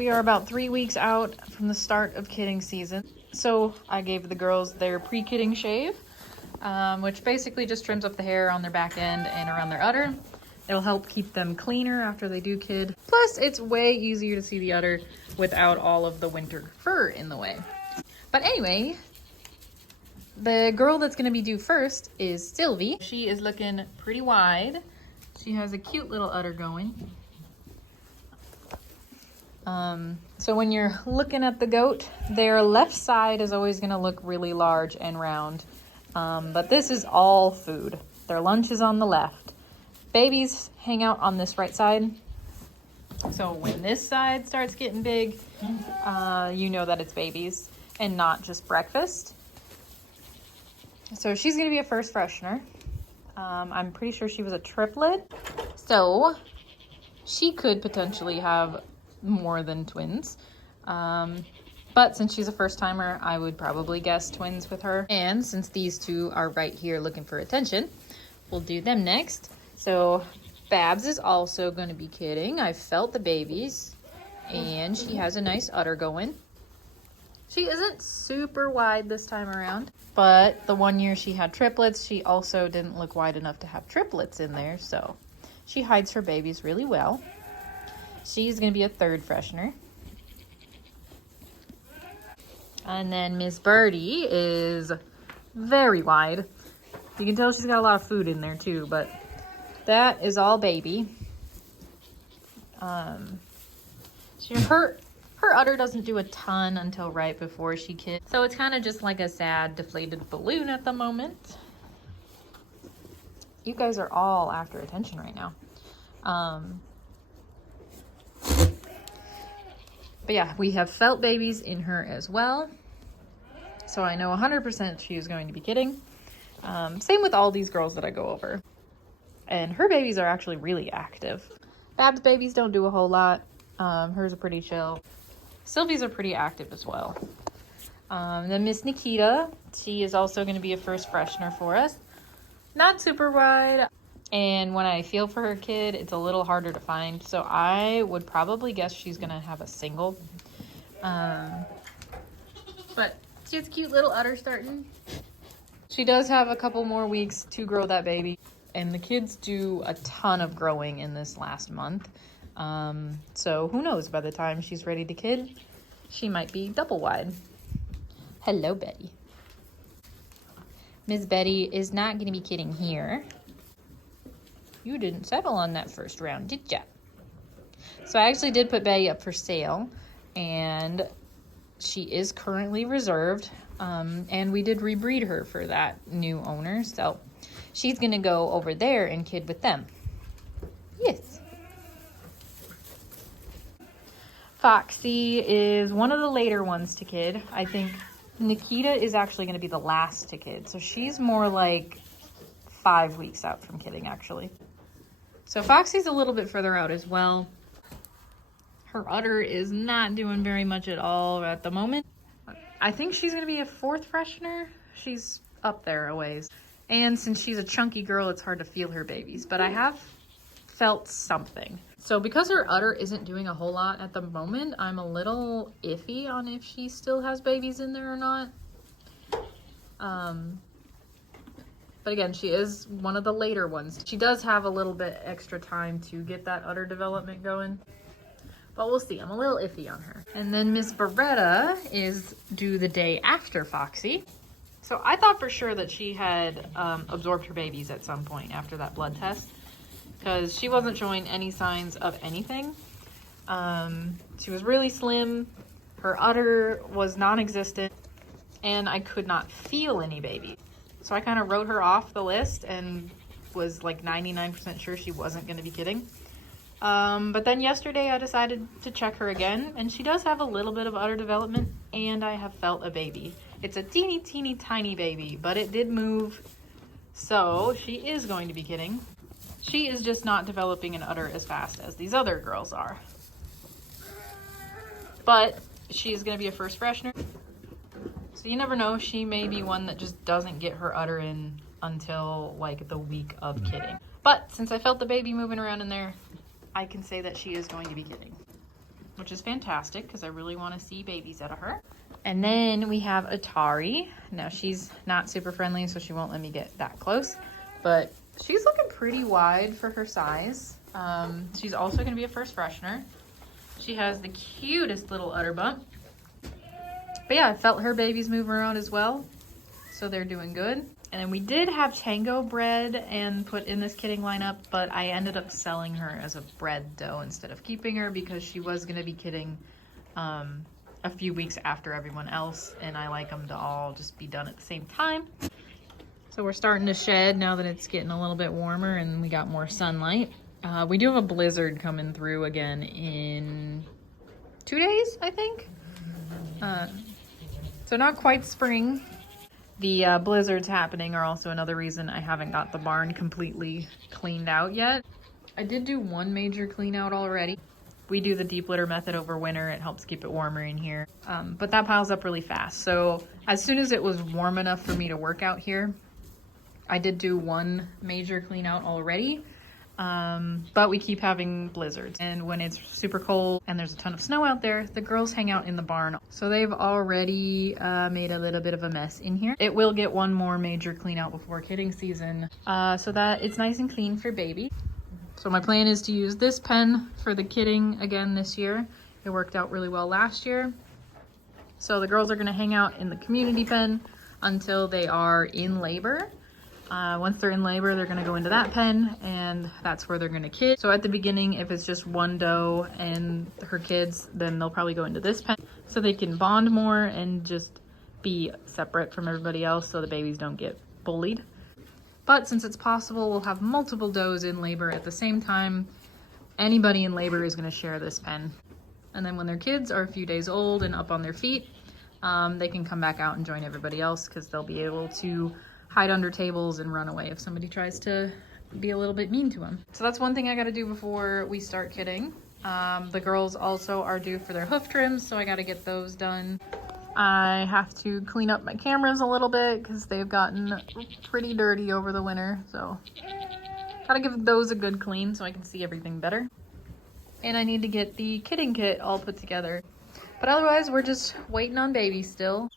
We are about 3 weeks out from the start of kidding season. So I gave the girls their pre-kidding shave, which basically just trims up the hair on their back end and around their udder. It'll help keep them cleaner after they do kid. Plus, it's way easier to see the udder without all of the winter fur in the way. But anyway, the girl that's gonna be due first is Sylvie. She is looking pretty wide. She has a cute little udder going. So when you're looking at the goat, their left side is always gonna look really large and round. But this is all food. Their lunch is on the left. Babies hang out on this right side. So when this side starts getting big, you know that it's babies and not just breakfast. So she's gonna be a first freshener. I'm pretty sure she was a triplet. So she could potentially have more than twins. But since she's a first timer, I would probably guess twins with her. And since these two are right here looking for attention, we'll do them next. So Babs is also going to be kidding. I felt the babies and she has a nice udder going. She isn't super wide this time around, but the 1 year she had triplets, she also didn't look wide enough to have triplets in there. So she hides her babies really well. She's going to be a third freshener. And then Miss Birdie is very wide. You can tell she's got a lot of food in there too, but that is all baby. Her udder doesn't do a ton until right before she kids. So it's kind of just like a sad deflated balloon at the moment. You guys are all after attention right now. But yeah, we have felt babies in her as well. So I know 100% she is going to be kidding. Same with all these girls that I go over. And her babies are actually really active. Bab's babies don't do a whole lot. Hers are pretty chill. Sylvie's are pretty active as well. Then Miss Nikita, she is also going to be a first freshener for us. Not super wide. And when I feel for her kid, it's a little harder to find. So I would probably guess she's going to have a single. But she has a cute little udder starting. She does have a couple more weeks to grow that baby. And the kids do a ton of growing in this last month. So who knows, by the time she's ready to kid, she might be double wide. Hello, Betty. Miss Betty is not going to be kidding here. You didn't settle on that first round, did ya? So I actually did put Betty up for sale, and she is currently reserved, and we did rebreed her for that new owner, so she's gonna go over there and kid with them. Yes. Foxy is one of the later ones to kid. I think Nikita is actually gonna be the last to kid, so she's more like 5 weeks out from kidding, actually. So Foxy's a little bit further out as well. Her udder is not doing very much at all at the moment. I think she's going to be a fourth freshener. She's up there a ways. And since she's a chunky girl, it's hard to feel her babies. But I have felt something. So because her udder isn't doing a whole lot at the moment, I'm a little iffy on if she still has babies in there or not. But again, she is one of the later ones. She does have a little bit extra time to get that udder development going. But we'll see. I'm a little iffy on her. And then Miss Beretta is due the day after Foxy. So I thought for sure that she had absorbed her babies at some point after that blood test, because she wasn't showing any signs of anything. She was really slim. Her udder was non-existent, and I could not feel any baby. So I kind of wrote her off the list and was like 99% sure she wasn't going to be kidding. But then yesterday I decided to check her again, and she does have a little bit of udder development, and I have felt a baby. It's a teeny tiny baby, but it did move, so she is going to be kidding. She is just not developing an udder as fast as these other girls are. But she's going to be a first freshener. So you never know, she may be one that just doesn't get her udder in until like the week of kidding. But since I felt the baby moving around in there, I can say that she is going to be kidding. which is fantastic because I really want to see babies out of her. And then we have Atari. Now she's not super friendly, so she won't let me get that close, but she's looking pretty wide for her size. She's also going to be a first freshener. She has the cutest little udder bump. But yeah, I felt her babies move around as well, so they're doing good. And then we did have Tango bred and put in this kidding lineup, but I ended up selling her as a bred doe instead of keeping her because she was going to be kidding a few weeks after everyone else, and I like them to all just be done at the same time. So we're starting to shed now that it's getting a little bit warmer and we got more sunlight. We do have a blizzard coming through again in 2 days, I think. So not quite spring. The blizzards happening are also another reason I haven't got the barn completely cleaned out yet. I did do one major clean out already. We do the deep litter method over winter. It helps keep it warmer in here. But that piles up really fast. So as soon as it was warm enough for me to work out here, I did do one major clean out already. But we keep having blizzards, and when it's super cold and there's a ton of snow out there, the girls hang out in the barn. So they've already made a little bit of a mess in here. It will get one more major clean out before kidding season, so that it's nice and clean for baby. So my plan is to use this pen for the kidding again this year. It worked out really well last year. So the girls are gonna hang out in the community pen until they are in labor. Once they're in labor, they're gonna go into that pen, and that's where they're gonna kid. So at the beginning, if it's just one doe and her kids, then they'll probably go into this pen so they can bond more and just be separate from everybody else so the babies don't get bullied. But since it's possible, we'll have multiple does in labor at the same time. Anybody in labor is gonna share this pen. And then when their kids are a few days old and up on their feet, they can come back out and join everybody else because they'll be able to hide under tables and run away if somebody tries to be a little bit mean to them. So that's one thing I gotta do before we start kidding. The girls also are due for their hoof trims, so I gotta get those done. I have to clean up my cameras a little bit because they've gotten pretty dirty over the winter, so gotta give those a good clean so I can see everything better. And I need to get the kidding kit all put together. But otherwise, we're just waiting on baby still.